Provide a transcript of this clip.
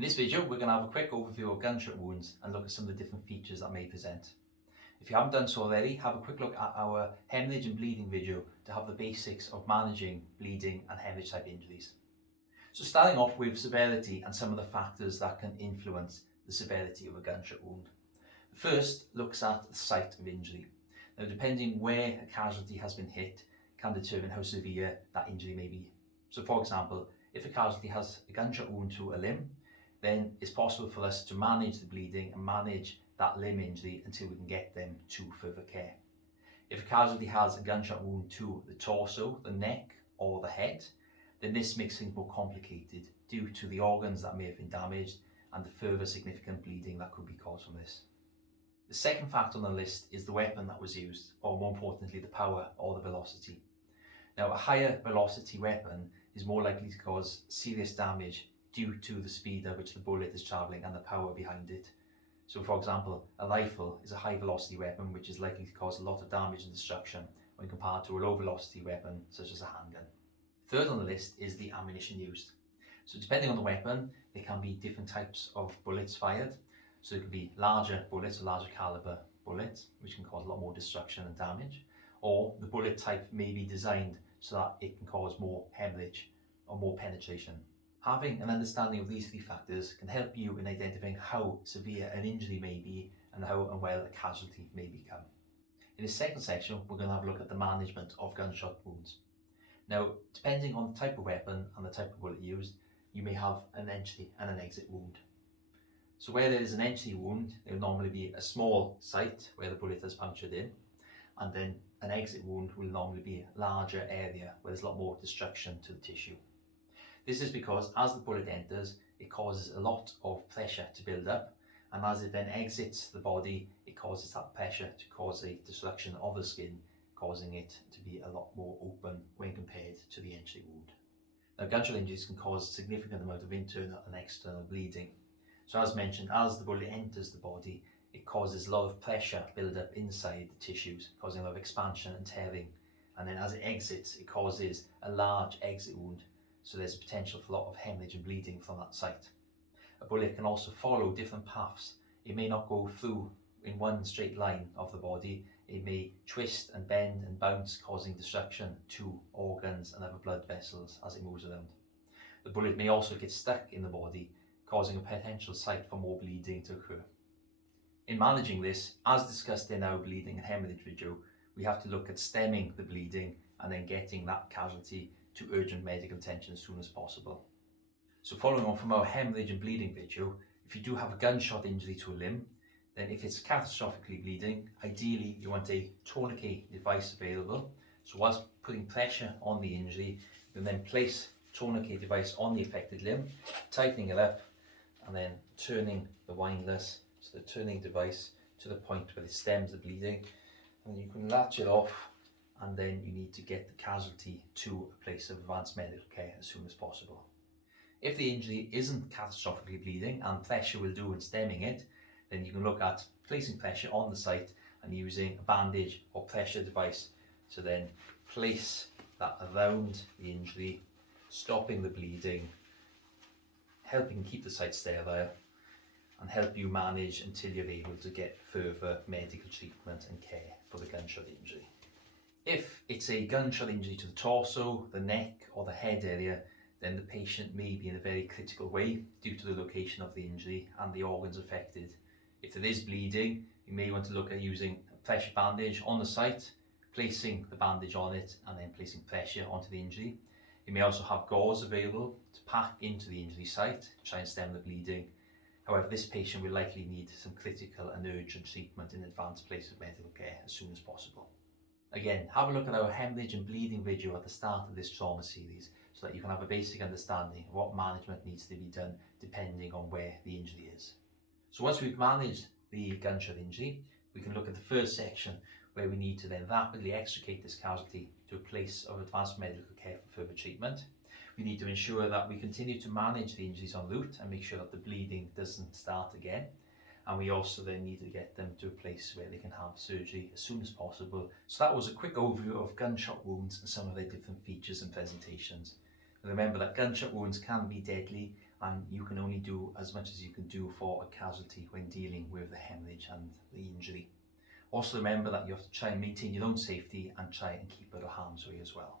In this video, we're going to have a quick overview of gunshot wounds and look at some of the different features that may present. If you haven't done so already, have a quick look at our hemorrhage and bleeding video to have the basics of managing bleeding and hemorrhage type injuries. So starting off with severity and some of the factors that can influence the severity of a gunshot wound. The first looks at the site of injury. Now, depending where a casualty has been hit can determine how severe that injury may be. So for example, if a casualty has a gunshot wound to a limb, then it's possible for us to manage the bleeding and manage that limb injury until we can get them to further care. If a casualty has a gunshot wound to the torso, the neck or the head, then this makes things more complicated due to the organs that may have been damaged and the further significant bleeding that could be caused from this. The second factor on the list is the weapon that was used, or more importantly, the power or the velocity. Now, a higher velocity weapon is more likely to cause serious damage due to the speed at which the bullet is travelling and the power behind it. So for example, a rifle is a high velocity weapon which is likely to cause a lot of damage and destruction when compared to a low velocity weapon such as a handgun. Third on the list is the ammunition used. So depending on the weapon, there can be different types of bullets fired. So it could be larger bullets or larger caliber bullets, which can cause a lot more destruction and damage, or the bullet type may be designed so that it can cause more hemorrhage or more penetration. Having an understanding of these three factors can help you in identifying how severe an injury may be and how unwell a casualty may become. In the second section, we're going to have a look at the management of gunshot wounds. Now, depending on the type of weapon and the type of bullet used, you may have an entry and an exit wound. So where there is an entry wound, there will normally be a small site where the bullet has punctured in, and then an exit wound will normally be a larger area where there's a lot more destruction to the tissue. This is because as the bullet enters, it causes a lot of pressure to build up, and as it then exits the body, it causes that pressure to cause a destruction of the skin, causing it to be a lot more open when compared to the entry wound. Now, gunshot injuries can cause a significant amount of internal and external bleeding. So as mentioned, as the bullet enters the body, it causes a lot of pressure build up inside the tissues, causing a lot of expansion and tearing. And then as it exits, it causes a large exit wound. So there's a potential for a lot of hemorrhage and bleeding from that site. A bullet can also follow different paths. It may not go through in one straight line of the body. It may twist and bend and bounce, causing destruction to organs and other blood vessels as it moves around. The bullet may also get stuck in the body, causing a potential site for more bleeding to occur. In managing this, as discussed in our bleeding and hemorrhage video, we have to look at stemming the bleeding and then getting that casualty to urgent medical attention as soon as possible. So following on from our hemorrhage and bleeding video, if you do have a gunshot injury to a limb, then if it's catastrophically bleeding, ideally you want a tourniquet device available. So whilst putting pressure on the injury, you can then place tourniquet device on the affected limb, tightening it up, and then turning the windlass, so the turning device, to the point where it stems the bleeding, and you can latch it off, and then you need to get the casualty to a place of advanced medical care as soon as possible. If the injury isn't catastrophically bleeding and pressure will do in stemming it, then you can look at placing pressure on the site and using a bandage or pressure device to then place that around the injury, stopping the bleeding, helping keep the site sterile, and help you manage until you're able to get further medical treatment and care for the gunshot injury. If it's a gunshot injury to the torso, the neck or the head area, then the patient may be in a very critical way due to the location of the injury and the organs affected. If there is bleeding, you may want to look at using a pressure bandage on the site, placing the bandage on it and then placing pressure onto the injury. You may also have gauze available to pack into the injury site to try and stem the bleeding. However, this patient will likely need some critical and urgent treatment in advanced place of medical care as soon as possible. Again, have a look at our hemorrhage and bleeding video at the start of this trauma series so that you can have a basic understanding of what management needs to be done depending on where the injury is. So once we've managed the gunshot injury, we can look at the first section where we need to then rapidly extricate this casualty to a place of advanced medical care for further treatment. We need to ensure that we continue to manage the injuries en route and make sure that the bleeding doesn't start again. And we also then need to get them to a place where they can have surgery as soon as possible. So that was a quick overview of gunshot wounds and some of their different features and presentations. And remember that gunshot wounds can be deadly and you can only do as much as you can do for a casualty when dealing with the hemorrhage and the injury. Also remember that you have to try and maintain your own safety and try and keep out of harm's way as well.